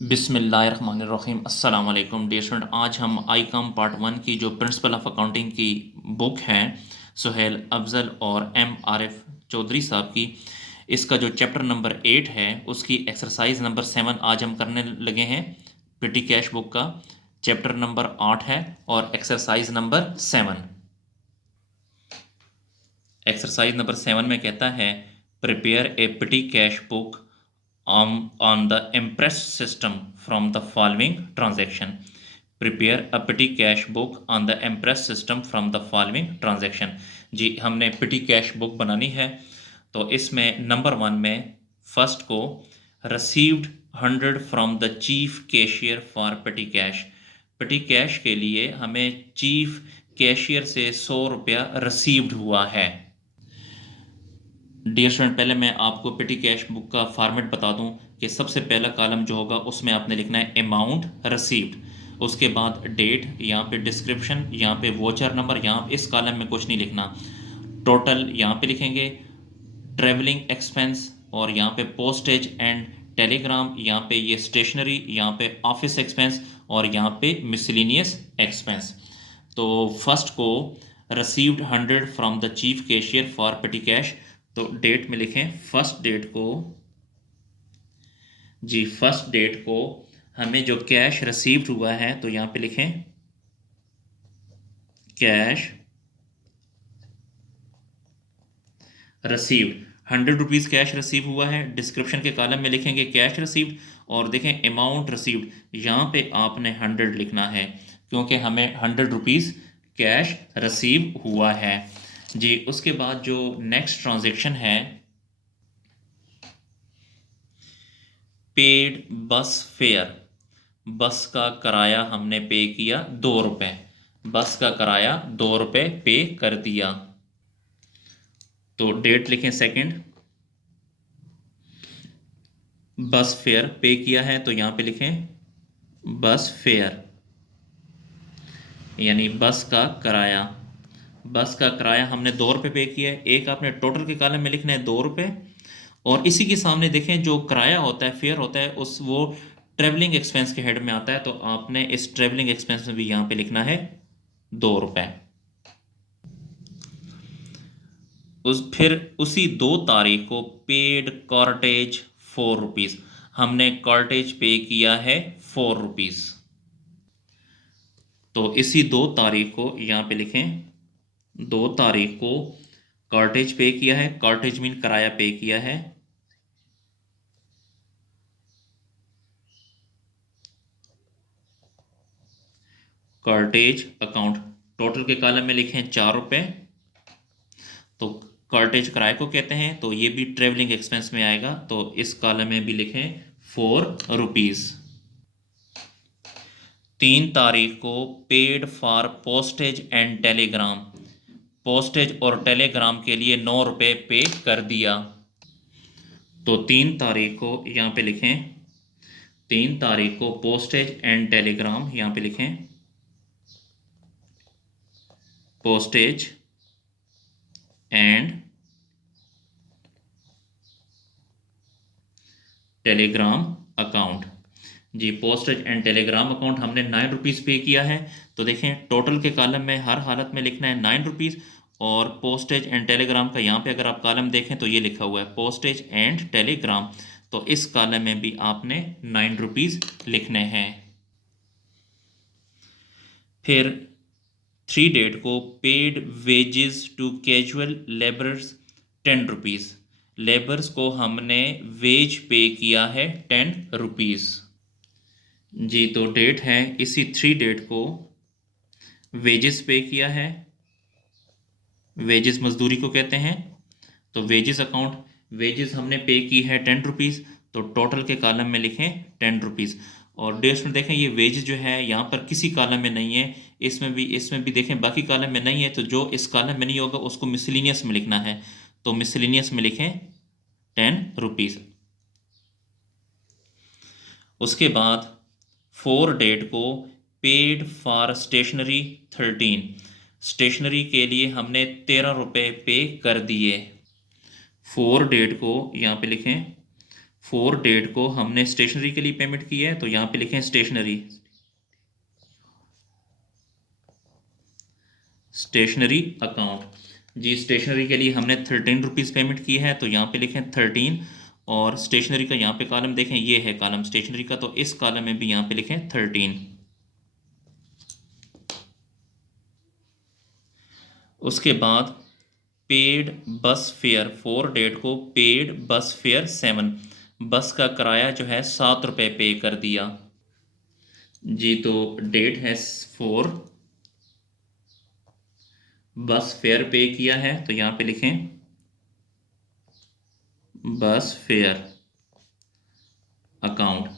बिस्मिल्लाहिर्रहमानिर्रहीम अस्सलाम वालेकुम डियर स्टूडेंट। आज हम आईकॉम पार्ट 1 की जो प्रिंसिपल ऑफ अकाउंटिंग की बुक है सुहेल अफजल और एम आरिफ चौधरी साहब की, इसका जो चैप्टर नंबर 8 है उसकी एक्सरसाइज नंबर 7 आज हम करने लगे हैं। पिटी कैश बुक का चैप्टर नंबर 8 है और एक्सरसाइज नंबर 7। एक्सरसाइज नंबर 7 में कहता है prepare a petty cash book on the impress system from the following transaction. Prepare a petty cash book on the impress system from the following transaction. जी हमने petty cash book बनानी है, तो इसमें number 1 में first को received 100 from the chief cashier for petty cash. petty cash के लिए हमें चीफ कैशियर से 100 रुपया रिसीव्ड हुआ है। डियर स्टूडेंट, पहले मैं आपको पेटी कैश बुक का फॉर्मेट बता दूं कि सबसे पहला कॉलम जो होगा उसमें आपने लिखना है अमाउंट रिसीव्ड, उसके बाद डेट, यहाँ पे डिस्क्रिप्शन, यहाँ पे वोचर नंबर, यहाँ इस कॉलम में कुछ नहीं लिखना, टोटल यहाँ पे लिखेंगे, ट्रेवलिंग एक्सपेंस और यहाँ पे पोस्टेज एंड टेलीग्राम, यहाँ पे ये स्टेशनरी, यहाँ पे ऑफिस एक्सपेंस और यहाँ पे मिसलिनियस एक्सपेंस। तो फर्स्ट को received 100 from the chief cashier for पेटी कैश, तो डेट में लिखें फर्स्ट डेट को। जी फर्स्ट डेट को हमें जो कैश रिसीव्ड हुआ है तो यहाँ पे लिखें cash received, 100 rupees cash receive हुआ है। डिस्क्रिप्शन के कॉलम में लिखेंगे कैश रिसीव्ड और देखें अमाउंट रिसीव्ड, यहाँ पे आपने 100 लिखना है क्योंकि हमें 100 रुपीज़ कैश रिसीव हुआ है। जी उसके बाद जो नेक्स्ट ट्रांजेक्शन है, पेड बस फेयर, बस का किराया हमने पे किया 2 रुपये, बस का किराया 2 रुपये पे कर दिया, तो डेट लिखें सेकंड, बस फेयर पे किया है तो यहाँ पे लिखें बस फेयर यानी बस का किराया, बस का किराया हमने 2 रुपये पे किया है। एक आपने टोटल के कॉलम में लिखना है 2 रुपये और इसी के सामने देखें जो किराया होता है फेयर होता है उस वो ट्रेवलिंग एक्सपेंस के हेड में आता है, तो आपने इस ट्रेवलिंग एक्सपेंस में भी यहाँ पे लिखना है 2 रुपये। फिर उसी 2 तारीख को पेड कॉर्टेज 4 रुपीज़, हमने कॉर्टेज पे किया है 4 रुपीज़, तो इसी 2 तारीख को यहाँ पे लिखें 2 तारीख को कॉर्टेज पे किया है, कॉर्टेज मीन किराया पे किया है, कॉर्टेज अकाउंट, टोटल के कॉलम में लिखें 4 रुपये, तो कॉर्टेज किराए को कहते हैं तो ये भी ट्रेवलिंग एक्सपेंस में आएगा, तो इस कॉलम में भी लिखें 4 रुपीज़। 3 तारीख को paid for postage and Telegram, postage और टेलीग्राम के लिए 9 रुपये पे कर दिया, तो 3 तारीख को यहाँ पे लिखें 3 तारीख को पोस्टेज एंड टेलीग्राम, यहाँ पे लिखें पोस्टेज एंड टेलीग्राम अकाउंट। जी पोस्टेज एंड टेलीग्राम अकाउंट हमने 9 रुपीज़ पे किया है, तो देखें टोटल के कॉलम में हर हालत में लिखना है 9 रुपीज़ और पोस्टेज एंड टेलीग्राम का यहाँ पे अगर आप कॉलम देखें तो ये लिखा हुआ है पोस्टेज एंड टेलीग्राम, तो इस कॉलम में भी आपने 9 रुपीज़ लिखने हैं। फिर 3 डेट को paid wages to casual labourers 10 rupees, labours को हमने वेज पे किया है 10 रुपीज़। जी तो डेट है इसी 3 डेट को वेजेस पे किया है, वेजेस मजदूरी को कहते हैं, तो वेजेस अकाउंट, वेजेस हमने पे की है 10 रुपीज़, तो टोटल के कॉलम में लिखें 10 रुपीज़। और डेट्स में देखें ये वेज जो है यहाँ पर किसी कॉलम में नहीं है, इसमें भी देखें बाकी कॉलम में नहीं है, तो जो इस कॉलम में नहीं होगा उसको मिसलिनियस में लिखना है, तो मिसलिनियस में लिखें 10 रुपीज़। उसके बाद 4 डेट को पेड फॉर स्टेशनरी 13, स्टेशनरी के लिए हमने 13 रुपये पे कर दिए। 4 डेट को यहाँ पे लिखें 4 डेट को हमने स्टेशनरी के लिए पेमेंट की है, तो यहाँ पे लिखें स्टेशनरी, स्टेशनरी अकाउंट। जी स्टेशनरी के लिए हमने 13 रुपीज़ पेमेंट की है, तो यहाँ पे लिखें 13। और स्टेशनरी का यहाँ पे कॉलम देखें, ये है कॉलम स्टेशनरी का, तो इस कॉलम में भी यहाँ पे लिखें 13। उसके बाद पेड बस फेयर, 4 डेट को पेड बस फेयर 7, बस का किराया जो है 7 रुपये पे कर दिया। जी तो डेट है 4, बस फेयर पे किया है, तो यहाँ पे लिखें बस फेयर अकाउंट।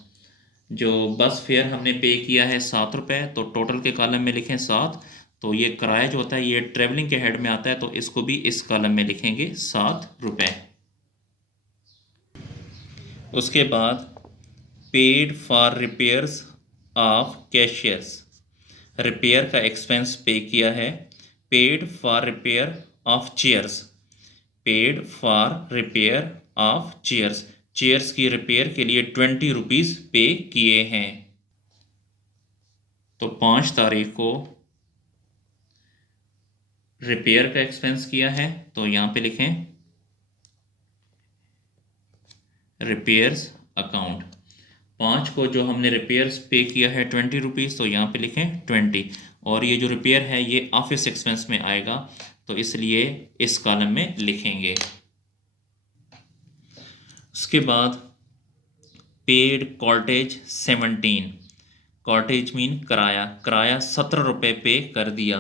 जो बस फेयर हमने पे किया है 7 रुपये, तो टोटल के कॉलम में लिखें 7। तो ये किराया जो होता है ये ट्रेवलिंग के हेड में आता है, तो इसको भी इस कॉलम में लिखेंगे 7 रुपये। उसके बाद paid for repairs of cashiers, repair का एक्सपेंस पे किया है। Paid for repair of chairs, paid for repair of chairs, chairs की रिपेयर के लिए 20 रुपीज़ पे किए हैं। तो 5 तारीख को रिपेयर का एक्सपेंस किया है, तो यहाँ पे लिखें रिपेयर्स अकाउंट। 5 को जो हमने रिपेयर्स पे किया है 20 रुपीज़, तो यहाँ पे लिखें 20। और ये जो रिपेयर है ये ऑफिस एक्सपेंस में आएगा, तो इसलिए इस कॉलम में लिखेंगे। उसके बाद पेड कॉर्टेज 17, कॉर्टेज मीन किराया, किराया 17 रुपये पे कर दिया।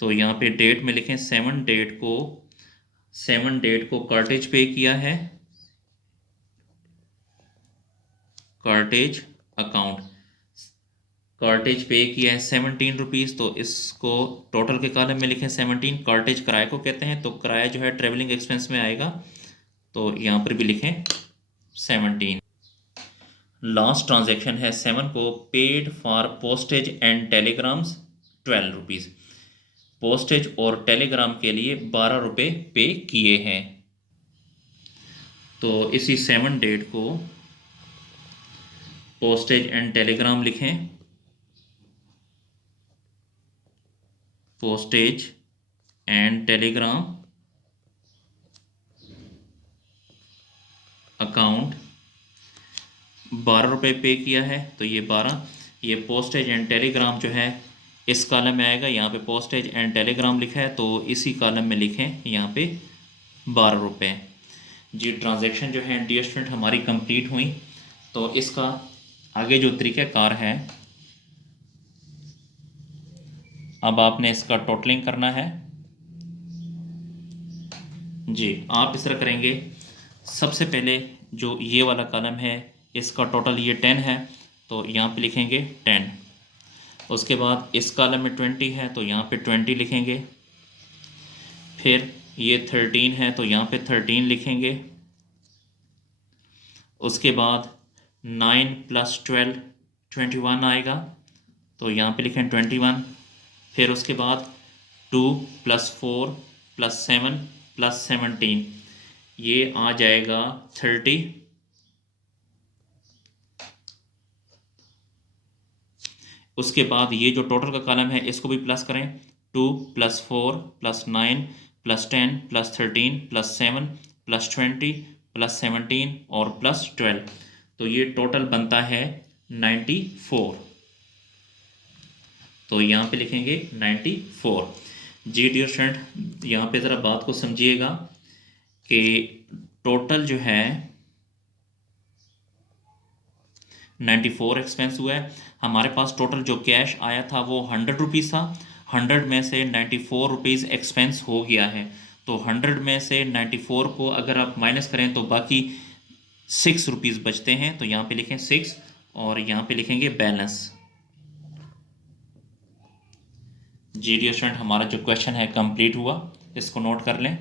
तो यहाँ पे डेट में लिखें 7 डेट को कॉर्टेज पे किया है, कॉर्टेज अकाउंट। कॉर्टेज पे किया है 17 रुपीज़, तो इसको टोटल के कॉलम में लिखें 17। कॉर्टेज किराए को कहते हैं, तो किराया जो है ट्रेवलिंग एक्सपेंस में आएगा, तो यहाँ पर भी लिखें 17। लास्ट ट्रांजैक्शन है 7 को paid for postage and telegrams 12 rupees, postage और टेलीग्राम के लिए 12 रुपये पे किए हैं। तो इसी 7 डेट को पोस्टेज एंड टेलीग्राम लिखें, पोस्टेज एंड टेलीग्राम अकाउंट 12 रुपये पे किया है, तो ये 12, ये पोस्टेज एंड टेलीग्राम जो है इस कॉलम में आएगा। यहाँ पे पोस्टेज एंड टेलीग्राम लिखा है, तो इसी कॉलम में लिखें यहाँ पे 12 रुपये। जी ट्रांजैक्शन जो है डियर स्टूडेंट हमारी कंप्लीट हुई। तो इसका आगे जो तरीक़ाकार है, अब आपने इसका टोटलिंग करना है। जी आप इस तरह करेंगे, सबसे पहले जो ये वाला कॉलम है इसका टोटल ये 10 है, तो यहाँ पे लिखेंगे 10। उसके बाद इस कॉलम में 20 है, तो यहाँ पे 20 लिखेंगे। फिर ये 13 है, तो यहाँ पे 13 लिखेंगे। उसके बाद 9 + 12 21 आएगा, तो यहाँ पे लिखें 21। फिर उसके बाद 2 + 4 + 7 + 17, ये आ जाएगा 30। उसके बाद ये जो टोटल का कॉलम है इसको भी प्लस करें, 2 + 4 + 9 + 10 + 13 + 7 + 20 + 17 और +12, तो ये टोटल बनता है 94। तो यहाँ पे लिखेंगे 94। जी डियर स्टूडेंट यहाँ पे ज़रा बात को समझिएगा कि टोटल जो है 94 एक्सपेंस हुआ है। हमारे पास टोटल जो कैश आया था वो 100 रुपीज़ था, 100 में से 94 रुपीज़ एक्सपेंस हो गया है। तो 100 में से 94 को अगर आप माइनस करें तो बाकी 6 रुपीज़ बचते हैं, तो यहाँ पे लिखें 6 और यहाँ पे लिखेंगे बैलेंस। जी डियर स्टूडेंट हमारा जो क्वेश्चन है कंप्लीट हुआ, इसको नोट कर लें।